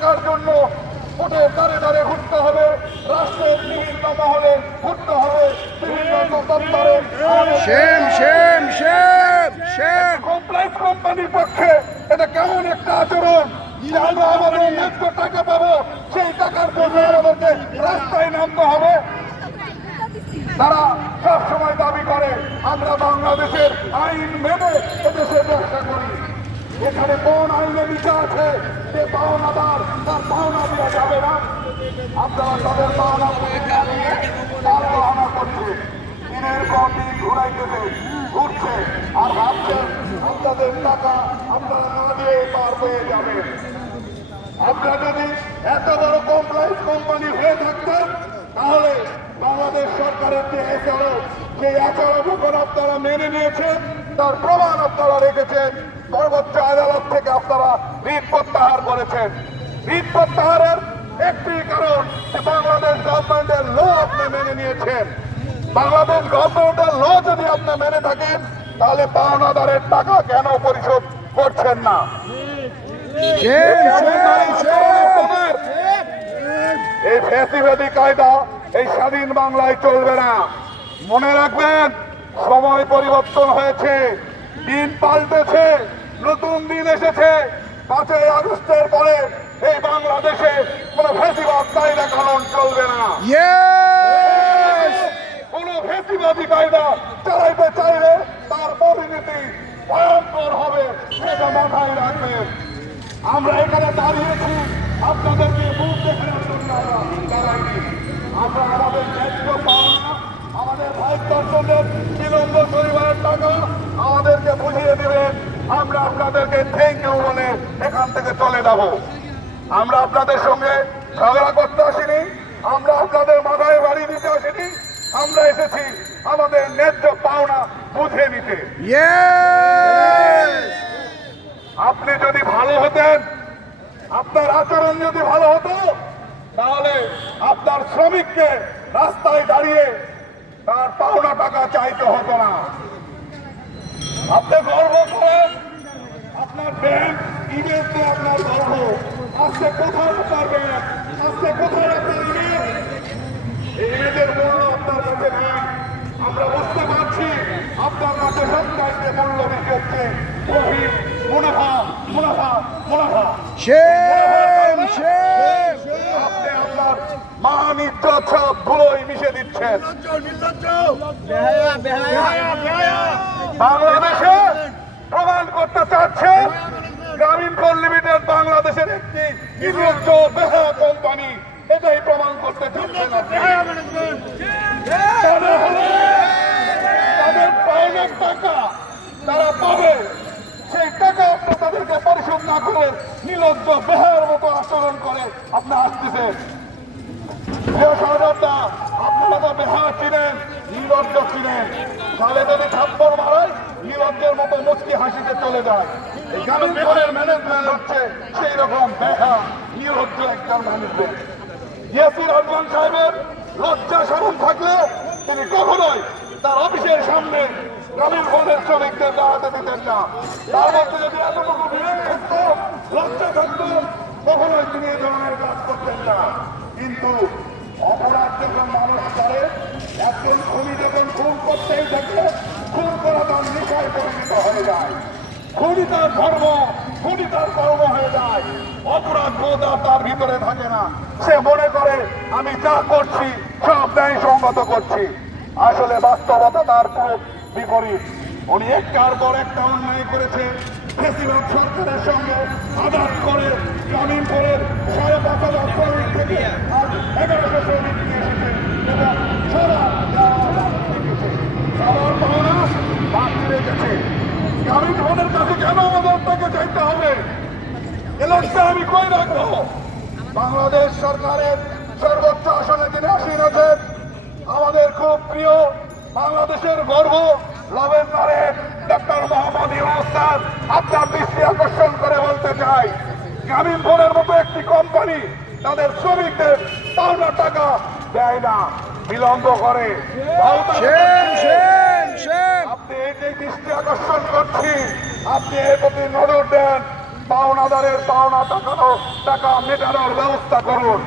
টাকার জন্য ভোটে দাঁড়ে দাঁড়ে ঘুরতে হবে, রাষ্ট্রের বিভিন্ন মহলে ঘুরতে হবে, বিভিন্ন দপ্তরে। কমপ্লেক্স কোম্পানির পক্ষে এটা কেমন একটা আচরণ যে আমরা আমাদের ন্যায্য টাকা পাবো, সেই টাকার জন্য আমাদেরকে রাস্তায় নামতে হবে। তারা সব সময় দাবি করে আমরা বাংলাদেশের আইন মেনে এদেশে ব্যবসা করি। এখানে কোন আইনে লিখা আছে যে পাওনাদার তার পাওনা দেওয়া যাবে না? আপনারা তাদের পাওনা করছে, দিনের পর দিন ঘুরছে আর ভাবছেন আপনাদের টাকা আপনারা না দিয়ে পার পেয়ে যাবেন। আপনারা যদি এত বড় কমপ্লেক্স কোম্পানি হয়ে থাকতেন তাহলে বাংলাদেশ সরকারের যে এছাড়াও সেই আচরণ আপনারা মেনে নিয়েছেন, তার প্রমাণ আপনারা রেখেছেন। সর্বোচ্চ আদালত থেকে আপনারা রিট প্রত্যাহার করেছেন। রিট প্রত্যাহারের একটি কারণ যে বাংলাদেশ গভর্নমেন্টের ল আপনি মেনে নিয়েছেন। বাংলাদেশ গভর্নমেন্টের ল যদি আপনি মেনে থাকেন তাহলে পাওনাদারের টাকা কেন পরিশোধ করছেন না? এই ফ্যাসিবাদী কায়দা এই স্বাধীন বাংলায় চলবে না। মনে রাখবেন, সময় পরিবর্তন হয়েছে, দিন পাল্টেছে, নতুন দিন এসেছে। 5ই আগস্টের পরে এই বাংলাদেশে কোন ফ্যাসিবাদ কায়দা কানুন চলবে না। কোন ফ্যাসিবাদী কায়দা চালাইতে চাইলে তার পরিণতি ভয়ঙ্কর হবে, সেটা মাথায় রাখবেন। আমরা এখানে দাঁড়িয়েছি আপনাদেরকে মুখ দেখানোর জন্য দাঁড়াইনি। আমরা আমাদের ন্যায্য পাওনা, আমাদের ভাই দর্শকদের বিলম্ব পরিবারের টাকা আমাদেরকে বুঝিয়ে দেবেন। আমরা আপনাদেরকে থ্যাংক ইউ বলে এখান থেকে চলে যাব। আমরা আপনাদের সঙ্গে ঝগড়া করতে আসিনি, আমরা আপনাদের মাথায় বাড়ি দিতে আসিনি। আমরা এসেছি আমাদের ন্যায্য পাওনা বুঝে নিতে। আপনি যদি ভালো হতেন, আপনার আচরণ যদি ভালো হতো, তাহলে আপনার শ্রমিককে রাস্তায় দাঁড়িয়ে তার পাওনা টাকা চাইতে হতো না। আপনি গর্ব করেন আপনার ব্যাংক ইমেজে, আপনার গর্ব। আজকে কোথায় আপনার ব্যাংক, আজকে কোথায় আপনার ইমেজ? এই ইমেজের মূল্য আপনার কাছে নেই। আমরা বুঝতে পারছি আপনার কাছে সবচাইতে মূল্য বেশি হচ্ছে প্রফিট, মুনাফা, মুনাফা, মুনাফা। আপনি আপনার মান ইজ্জত সবগুলোই মিশে দিচ্ছেন। বাংলাদেশে প্রমাণ করতে চাচ্ছেন গ্রামীণফোন লিমিটেড বাংলাদেশের একটি নির্লজ্জ বেহা কোম্পানি, এটাই প্রমাণ করতে চাচ্ছেন। তাদের পাওনার টাকা তারা পাবে, সেই টাকা আপনি তাদেরকে পরিশোধ না করে নির্লজ্জ বেহার মতো আচরণ করে আপনি আসতেছেন। আপনারা তো বেহার ছিলেন, নির্লজ্জ ছিলেন। তাহলে যদি থাপ্পড় মারায় নির্লজ্জের মতো মুচকি হাসিতে চলে যায়। এই গ্রামীণফোনের ম্যানেজমেন্ট হচ্ছে সেই রকম বেহা নির্লজ্জ একটা ম্যানেজমেন্ট। ইয়াসির আজমান সাহেবের লজ্জা শরম থাকলে তিনি কখনোই তার অফিসের সামনে গ্রামীণফোনের শ্রমিকদের দাঁড়াতে দিতেন না। তার মধ্যে যদি এতটুকু বিবেক থাকতো, লজ্জা থাকতো, কখনোই তিনি এই ধরনের কাজ করতেন না। কিন্তু অপরাধ যখন মানুষ করে, একজন খুনি যখন খুন করতেই থাকে, খুন করা তার নেশায় পরিণত হয়ে যায়। খুনি তার ধর্ম, খুনি তার কর্ম হয়ে যায়। অপরাধ বোধ আর তার ভিতরে থাকে না। সে মনে করে আমি যা করছি সব ন্যায়সঙ্গত করছি। আসলে বাস্তবতা তার পুরো বিপরীত। উনি একটার পর একটা অন্যায় করেছে। ফ্যাসিবাদ সরকারের সঙ্গে আঘাত করে গ্রামীণফোনের 5,500 শ্রমিক থেকে আর 1100 শ্রমিক নিয়ে এসেছে এবং সবার পাওনা বাকি রেখেছে। গ্রামীণফোনের কাছে কেন আমাদের টাকা চাইতে হবে? এলাকা আমি কই রাখবো? বাংলাদেশ সরকারের সর্বোচ্চ আসনে তিনি আসীন আছেন। আমাদের খুব প্রিয় বাংলাদেশের গর্ব লবেন নারেন ডক্টর মোহাম্মদ ইউনূস স্যার, আপনার দৃষ্টি আকর্ষণ করে বলতে চাই, গ্রামীণফোনের মতো একটি কোম্পানি তাদের শ্রমিকদের পাওনা টাকা দেয় না, বিলম্ব করে। আপনি এই যে দৃষ্টি আকর্ষণ করছি, আপনি এর প্রতি নজর দেন। পাওনাদারের পাওনা টাকা মেটানোর ব্যবস্থা করুন।